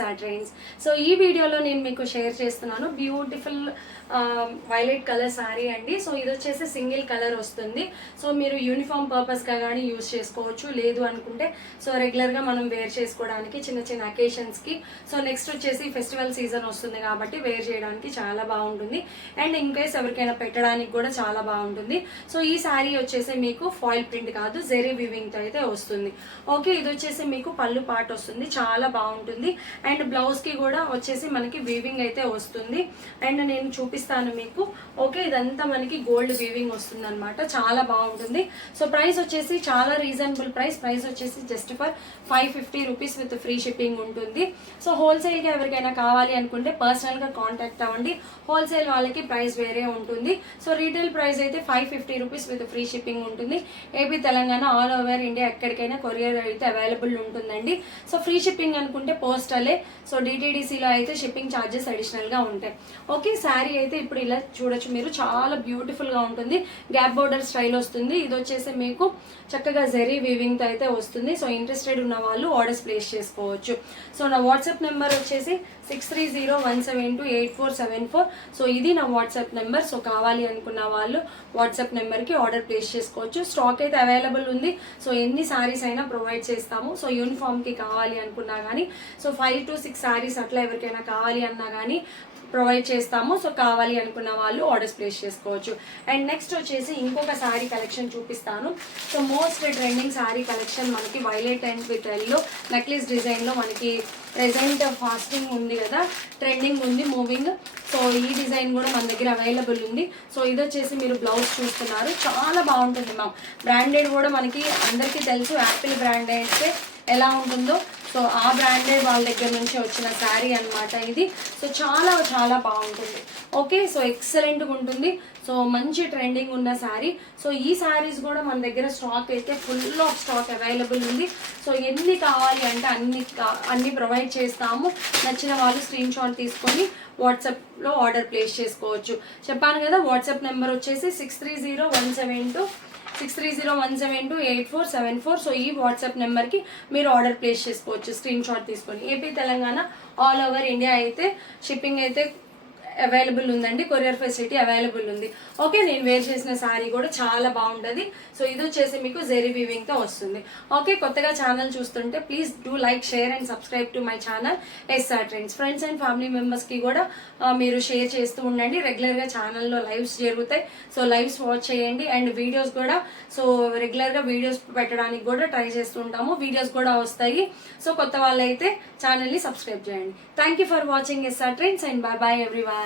SR trains. So ఈ వీడియోలో నేను మీకు షేర్ చేస్తున్నాను బ్యూటిఫుల్ వైలెట్ కలర్ శారీ అండి. సో ఇది వచ్చేసి సింగిల్ కలర్ వస్తుంది. సో మీరు యూనిఫామ్ పర్పస్గా కానీ యూస్ చేసుకోవచ్చు, లేదు అనుకుంటే సో రెగ్యులర్గా మనం వేర్ చేసుకోవడానికి చిన్న చిన్న అకేషన్స్కి. సో నెక్స్ట్ వచ్చేసి ఫెస్టివల్ సీజన్ వస్తుంది కాబట్టి వేర్ చేయడానికి చాలా బాగుంటుంది. అండ్ ఇన్ కేస్ ఎవరికైనా పెట్టడానికి కూడా చాలా బాగుంటుంది. సో ఈ శారీ వచ్చేసి మీకు ఫాయిల్ ప్రింట్ కాదు, జెరీ వీవింగ్తో అయితే వస్తుంది. ఓకే, ఇది వచ్చేసి మీకు పళ్ళు పార్ట్ వస్తుంది, చాలా బాగుంటుంది. అండ్ బ్లౌజ్కి కూడా వచ్చేసి మనకి వీవింగ్ అయితే వస్తుంది. అండ్ నేను చూపిస్తాను మీకు. ఓకే, ఇదంతా మనకి గోల్డ్ వీవింగ్ వస్తుంది అనమాట, చాలా బాగుంటుంది. సో ప్రైస్ వచ్చేసి చాలా రీజనబుల్ ప్రైస్ వచ్చేసి just for 550 rupees with free shipping ఉంటుంది. సో హోల్సేల్గా ఎవరికైనా కావాలి అనుకుంటే పర్సనల్గా కాంటాక్ట్ అవ్వండి. హోల్సేల్ వాళ్ళకి ప్రైస్ వేరే ఉంటుంది. సో రీటైల్ ప్రైస్ అయితే 550 రూపీస్ విత్ ఫ్రీ షిప్పింగ్ ఉంటుంది. AP, Telangana, all over India ఎక్కడికైనా కొరియర్ అయితే అవైలబుల్ ఉంటుందండి. సో ఫ్రీ షిప్పింగ్ అనుకుంటే పోస్టలే. సో డిటీడీసీలో అయితే షిప్పింగ్ ఛార్జెస్ అడిషనల్గా ఉంటాయి. ఓకే, శారీ అయితే ఇప్పుడు ఇలా చూడొచ్చు మీరు, చాలా బ్యూటిఫుల్గా ఉంటుంది. గ్యాప్ బోర్డర్ స్టైల్ వస్తుంది. ఇది వచ్చేసి మీకు చక్కగా జెరీ వీవింగ్తో అయితే వస్తుంది. సో ఇంట్రెస్టెడ్ ఉన్న వాళ్ళు ఆర్డర్స్ ప్లేస్ చేసుకోవచ్చు. సో నా వాట్సాప్ నెంబర్ వచ్చేసి 6301728474. సో ఇది నా వాట్సాప్ నెంబర్. సో కావాలి అనుకున్న వాళ్ళు వాట్సాప్ నెంబర్కి ఆర్డర్ ప్లేస్ చేసుకోవచ్చు. స్టాక్ అయితే అవైలబుల్ ఉంది. సో ఎన్ని శారీస్ అయినా ప్రొవైడ్ చేస్తాము. సో యూనిఫామ్కి కావాలి అనుకున్నా కానీ సో 5 to 6 శారీస్ అట్లా ఎవరికైనా కావాలి అన్నా కానీ ప్రొవైడ్ చేస్తాము. సో కావాలి అనుకున్న వాళ్ళు ఆర్డర్స్ ప్లేస్ చేసుకోవచ్చు. అండ్ నెక్స్ట్ వచ్చేసి ఇంకొక శారీ కలెక్షన్ చూపిస్తాను. So most trending sari collection మనకి violet and with yellow necklace డిజైన్లో మనకి ప్రెజెంట్ ఫాస్టింగ్ ఉంది కదా, ట్రెండింగ్ ఉంది, మూవింగ్. సో ఈ డిజైన్ కూడా మన దగ్గర అవైలబుల్ ఉంది. సో ఇది వచ్చేసి మీరు బ్లౌజ్ చూస్తున్నారు, చాలా బాగుంటుంది మ్యామ్. బ్రాండెడ్ కూడా మనకి అందరికీ తెలుసు, యాపిల్ బ్రాండ్ అయితే ఎలా ఉంటుందో. సో ఆ బ్రాండెడ్ వాళ్ళ దగ్గర నుంచి వచ్చిన శారీ అనమాట ఇది. సో చాలా చాలా బాగుంటుంది. ఓకే, సో ఎక్సలెంట్గా ఉంటుంది. సో మంచి ట్రెండింగ్ ఉన్న శారీ. సో ఈ శారీస్ కూడా మన దగ్గర స్టాక్ అయితే ఫుల్ ఆఫ్ స్టాక్ అవైలబుల్ ఉంది. సో ఎన్ని కావాలి అంటే అన్ని ప్రొవైడ్ చేస్తాము. నచ్చిన వాళ్ళు స్క్రీన్ షాట్ తీసుకొని వాట్సాప్లో ఆర్డర్ ప్లేస్ చేసుకోవచ్చు. చెప్పాను కదా, వాట్సాప్ నెంబర్ వచ్చేసి 6301728474. సో ఈ వాట్సాప్ నెంబర్కి మీరు ఆర్డర్ ప్లేస్ చేసుకోవచ్చు స్క్రీన్ షాట్ తీసుకొని. AP, Telangana, all over India అయితే షిప్పింగ్ అయితే అవైలబుల్ ఉందండి, కొరియర్ ఫెసిలిటీ అవైలబుల్ ఉంది. ఓకే, నేను వేర్ చేసిన శారీ కూడా చాలా బాగుంటుంది. సో ఇది వచ్చేసి మీకు జెరీ వీవింగ్తో వస్తుంది. ఓకే, కొత్తగా ఛానల్ చూస్తుంటే please do like, share and subscribe to my channel SR trends. Friends and family మెంబర్స్కి కూడా మీరు షేర్ చేస్తూ ఉండండి. రెగ్యులర్గా ఛానల్లో లైవ్స్ జరుగుతాయి. సో లైవ్స్ వాచ్ చేయండి. అండ్ వీడియోస్ కూడా సో రెగ్యులర్గా వీడియోస్ పెట్టడానికి కూడా ట్రై చేస్తుంటాము, వీడియోస్ కూడా వస్తాయి. సో కొత్త వాళ్ళైతే ఛానల్ని సబ్స్క్రైబ్ చేయండి. Thank you for watching SR trends and bye bye everyone.